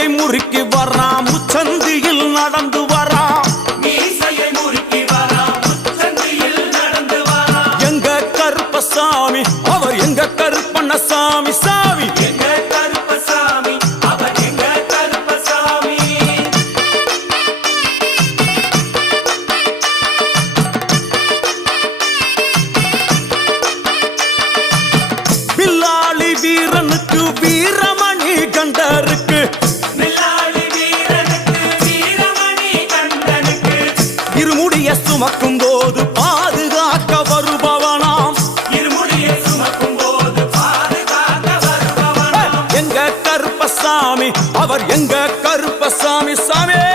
மீசையை முறுக்கி வரான் முச்சந்தியில் நடந்து வரான் மீசையை முறுக்கி வரா முச்சந்தியில் நடந்து வரா எங்க கருப்பசாமி அவர் எங்க கருப்பண்ணசாமி சாமி. எங்க கருப்பசாமி அவர் எங்க கருப்பசாமி. பில்லாளி வீரனுக்கு வீரமணி கண்டருக்கு இருமுடிய சுமக்கும் போது பாதுகாக்க வருபவனாம். இருமுடியை சுமக்கும் போது பாதுகாக்க வருபவனாம். எங்க கருப்பசாமி அவர் எங்க கருப்பசாமி சாமி.